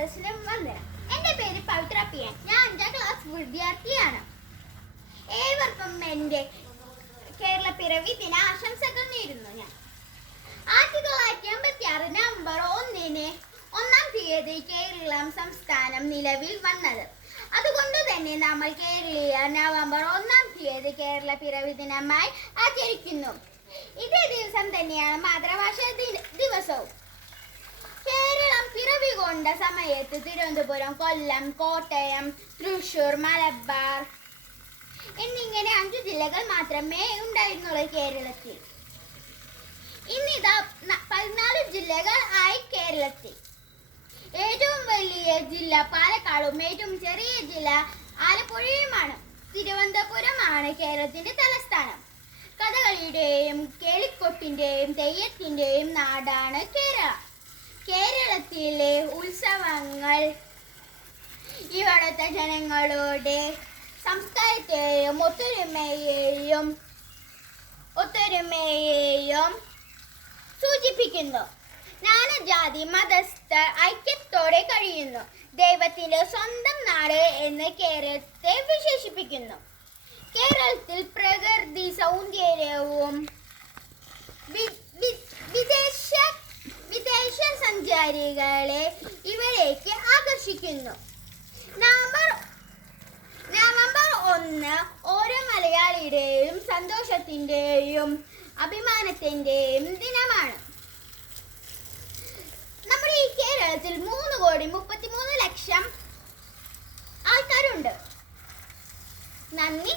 സദസ്സിലും വന്നിരാം എന്റെ പേര് പവിത്ര പി ഞാൻ അഞ്ചാം ക്ലാസ് വിദ്യാർത്ഥിയാണ്. ഏവർക്കും എന്റെ കേരള പിറവി ദിന ആശംസകൾ നേരുന്നു ഞാൻ. ആയിരത്തി തൊള്ളായിരത്തി അമ്പത്തി ആറ് നവംബർ ഒന്നിന് ഒന്നാം തീയതി കേരളം സംസ്ഥാനം നിലവിൽ വന്നത്. അതുകൊണ്ട് തന്നെ നമ്മൾ കേരളീയ നവംബർ ഒന്നാം തീയതി കേരള പിറവി ദിനമായി ആചരിക്കുന്നു. ഇതേ ദിവസം തന്നെയാണ് മാതൃഭാഷ ദിവസവും. കൊണ്ട സമയത്ത് തിരുവനന്തപുരം കൊല്ലം കോട്ടയം തൃശൂർ മലബാർ എന്നിങ്ങനെ അഞ്ചു ജില്ലകൾ മാത്രമേ ഉണ്ടായിരുന്നുള്ളൂ കേരളത്തിൽ. ഇന്നിതാ പതിനാല് ജില്ലകൾ ആയി കേരളത്തിൽ. ഏറ്റവും വലിയ ജില്ല പാലക്കാടും ഏറ്റവും ചെറിയ ജില്ല ആലപ്പുഴയുമാണ്. തിരുവനന്തപുരമാണ് കേരളത്തിന്റെ തലസ്ഥാനം. കഥകളിയുടെയും കേളിക്കൊട്ടിന്റെയും തെയ്യത്തിന്റെയും നാടാണ് കേരളം. കേരളത്തിലെ ഉത്സവങ്ങൾ ഇവിടുത്തെ ജനങ്ങളുടെ സംസ്കാരത്തെയും ഒത്തൊരുമയെയും ഒത്തൊരുമയെയും സൂചിപ്പിക്കുന്നു. നാനജാതി മതസ്ഥർ ഐക്യത്തോടെ കഴിയുന്നു. ദൈവത്തിന്റെ സ്വന്തം നാട് എന്ന് കേരളത്തെ വിശേഷിപ്പിക്കുന്നു. കേരളത്തിൽ പ്രകൃതി സൗന്ദര്യവും സഞ്ചാരികളെ ഇവിടേക്ക് ആകർഷിക്കുന്നു. നവംബർ നവംബർ ഒന്ന് ഓരോ മലയാളിയുടെയും സന്തോഷത്തിന്റെയും അഭിമാനത്തിന്റെയും ദിനമാണ്. നമ്മുടെ ഈ കേരളത്തിൽ മൂന്ന് കോടി മുപ്പത്തിമൂന്ന് ലക്ഷം ആൾക്കാരുണ്ട്. നന്ദി.